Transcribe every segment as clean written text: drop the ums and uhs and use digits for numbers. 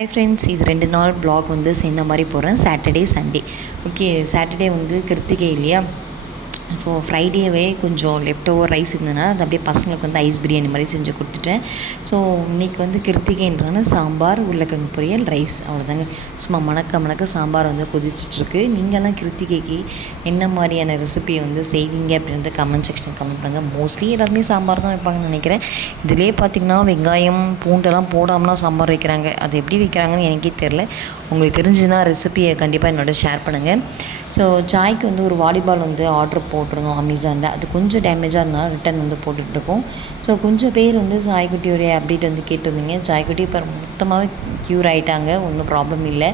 Hi friends, இது 2 நாள் vlog வந்து சேர்ந்த மாதிரி போகிறேன். Saturday Sunday. ஓகே, சாட்டர்டே வந்து கிருத்திகை இல்லையா? ஸோ ஃப்ரைடேவே கொஞ்சம் லெஃப்ட் ஓவர் ரைஸ் இருந்ததுன்னா அது அப்படியே பசங்களுக்கு வந்து ஐஸ் பிரியாணி மாதிரி செஞ்சு கொடுத்துட்டேன். ஸோ இன்றைக்கி வந்து கிருத்திகைன்றதுனால சாம்பார், உருளைக்கிழங்கு பொரியல், ரைஸ், அவ்வளோதாங்க. சும்மா மணக்க சாம்பார் வந்து கொதிச்சிட்ருக்கு. நீங்கள்லாம் கிருத்திகைக்கு என்ன மாதிரியான ரெசிபியை வந்து செய்வீங்க அப்படின்னு கமெண்ட் செக்ஷன் கமெண்ட் பண்ணுங்கள். மோஸ்ட்லி எல்லாருமே சாம்பார் தான் வைப்பாங்கன்னு நினைக்கிறேன். இதிலே பார்த்திங்கன்னா வெங்காயம் பூண்டெல்லாம் போடாமலாம் சாம்பார் வைக்கிறாங்க. அது எப்படி வைக்கிறாங்கன்னு எனக்கே தெரில. உங்களுக்கு தெரிஞ்சுன்னா ரெசிபியை கண்டிப்பாக என்னோட ஷேர் பண்ணுங்கள். ஸோ ஜாய்க்கு வந்து ஒரு வாலிபால் வந்து ஆர்டர் போட்டிருந்தோம் அமேசானில். அது கொஞ்சம் டேமேஜாக இருந்தாலும் ரிட்டன் வந்து போட்டுட்ருக்கோம். ஸோ கொஞ்சம் பேர் வந்து ஜாய்குட்டியோடைய அப்டேட் வந்து கேட்டிருந்தீங்க. ஜாய்குட்டி இப்போ மொத்தமாகவே க்யூர் ஆகிட்டாங்க, ஒன்றும் ப்ராப்ளம் இல்லை.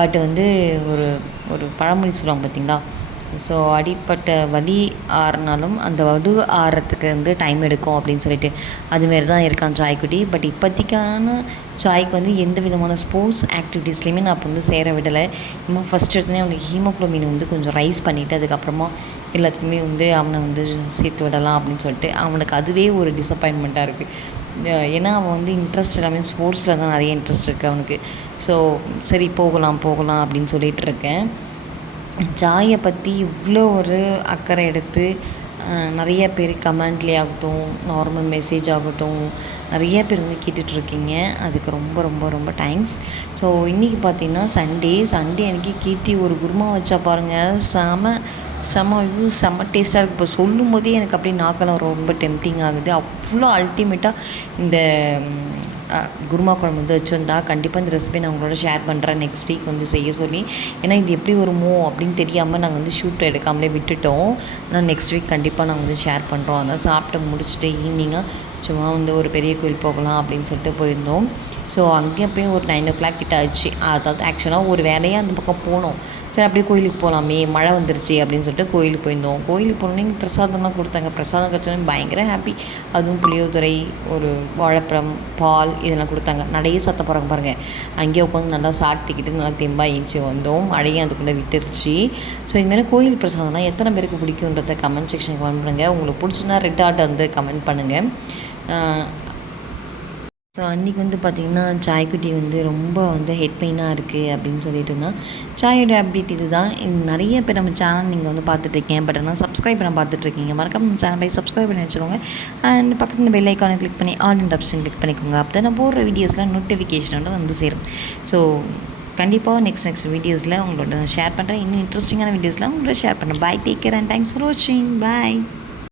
பட் வந்து ஒரு ஒரு பழமொழி சொல்லுவாங்க பார்த்தீங்களா? ஸோ அடிப்பட்ட வலி ஆறுனாலும் அந்த வடு ஆறுறதுக்கு வந்து டைம் எடுக்கும் அப்படின்னு சொல்லிட்டு அதுமாரி தான் இருக்கான் ஜாய்குட்டி. பட் இப்போதைக்கான ஜாய்க்கு வந்து எந்த விதமான ஸ்போர்ட்ஸ் ஆக்டிவிட்டீஸ்லையுமே நான் இப்போ வந்து சேர விடலை. இன்னும் ஃபஸ்ட் எடுத்தோடனே அவனுக்கு ஹீமோக்ளோபின் வந்து கொஞ்சம் ரைஸ் பண்ணிவிட்டு அதுக்கப்புறமா எல்லாத்துக்குமே வந்து அவனை வந்து சேர்த்து விடலாம் அப்படின்னு சொல்லிட்டு அவனுக்கு அதுவே ஒரு டிசப்பாயின்மெண்ட்டாக இருக்குது. ஏன்னா அவன் வந்து இன்ட்ரெஸ்ட் எல்லாமே ஸ்போர்ட்ஸில் தான் நிறைய இன்ட்ரெஸ்ட் இருக்குது அவனுக்கு. ஸோ சரி போகலாம் அப்படின்னு சொல்லிகிட்டு இருக்கேன். ஜாயை பற்றி இவ்வளோ ஒரு அக்கறை எடுத்து நிறைய பேர் கமெண்ட்லேயே ஆகட்டும், நார்மல் மெசேஜ் ஆகட்டும், நிறைய பேர் வந்து கேட்டுட்ருக்கீங்க. அதுக்கு ரொம்ப ரொம்ப ரொம்ப தேங்க்ஸ். ஸோ இன்றைக்கி பார்த்திங்கன்னா சண்டே அன்றைக்கி கீர்த்தி ஒரு குருமா வச்சா பாருங்கள், செம்ம டேஸ்ட்டாக இருக்குது. இப்போ சொல்லும் போதே எனக்கு அப்படியே நாக்கெல்லாம் ரொம்ப டெம்ப்டிங் ஆகுது. அவ்வளோ அல்டிமேட்டாக இந்த குருமா குழம்பு வந்து வச்சுருந்தா கண்டிப்பாக இந்த ரெசிபி நான் உங்களோட ஷேர் பண்ணுறேன் நெக்ஸ்ட் வீக் வந்து செய்ய சொல்லி. ஏன்னா இது எப்படி வருமோ அப்படின்னு தெரியாமல் நாங்கள் வந்து ஷூட் எடுக்காமலே விட்டுட்டோம். ஆனால் நெக்ஸ்ட் வீக் கண்டிப்பாக நாங்கள் வந்து ஷேர் பண்ணுறோம். அதனால் சாப்பிட்டு முடிச்சுட்டு ஈவினிங்காக சும்மா வந்து ஒரு பெரிய கோயில் போகலாம் அப்படின்னு சொல்லிட்டு போயிருந்தோம். ஸோ அங்கே போய் ஒரு 9 o'clock கிட்ட ஆச்சு. அதாவது ஆக்சுவலாக ஒரு வேலையாக அந்த பக்கம் போனோம். சரி அப்படியே கோயிலுக்கு போகலாமே, மழை வந்துருச்சு அப்படின்னு சொல்லிட்டு கோயிலுக்கு போயிருந்தோம். கோயிலுக்கு போனோன்னே பிரசாதம்லாம் கொடுத்தாங்க. பிரசாதம் கிடச்சோன்னே பயங்கர ஹாப்பி. அதுவும் புளியோதரை, ஒரு வாழைப்பழம், பால் இதெல்லாம் கொடுத்தாங்க. நிறைய சத்த போகிறாங்க பாருங்கள். அங்கேயே உட்காந்து நல்லா சாப்பிட்டுக்கிட்டு நல்லா தெம்பாக ஏஞ்சி வந்தோம். மழையும் அதுக்குள்ளே விட்டுருச்சு. ஸோ இதுமாதிரி கோயில் பிரசாதம்லாம் எத்தனை பேருக்கு பிடிக்குன்றத கமெண்ட் செக்ஷன் கமெண்ட் பண்ணுங்கள். உங்களுக்கு பிடிச்சிருந்தா ரெட் ஹார்ட் வந்து கமெண்ட் பண்ணுங்கள். ஸோ அன்றைக்கி வந்து பார்த்திங்கன்னா சாய்க்குட்டி வந்து ரொம்ப வந்து ஹெட் பெயினாக இருக்குது அப்படின்னு சொல்லிட்டு இருந்தான். சாயோட அப்டேட் இது தான். நிறைய பேர் நம்ம சேனல் நீங்கள் வந்து பார்த்துட்ருக்கீங்க. பட் ஆனால் சப்ஸ்கிரைப் பண்ண பார்த்துட்ருக்கீங்க. மறக்காம நம்ம சேனலை சப்ஸ்கிரைப் பண்ணி வச்சுக்கோங்க. அண்ட் பக்கத்தில் பெல் ஐக்கானை கிளிக் பண்ணி ஆல் இன் ஆப்ஷன் கிளிக் பண்ணிக்கோங்க. அப்போ தான் நான் போடுற வீடியோஸில் நோட்டிஃபிகேஷனோட வந்து சேரும். ஸோ கண்டிப்பாக நெக்ஸ்ட் வீடியோஸில் உங்களோட ஷேர் பண்ணுறேன். இன்னும் இன்ட்ரெஸ்டிங்கான வீடியோஸில் உங்களோட ஷேர் பண்ணுறேன். Bye, take care and thanks for வாட்சிங். பாய்.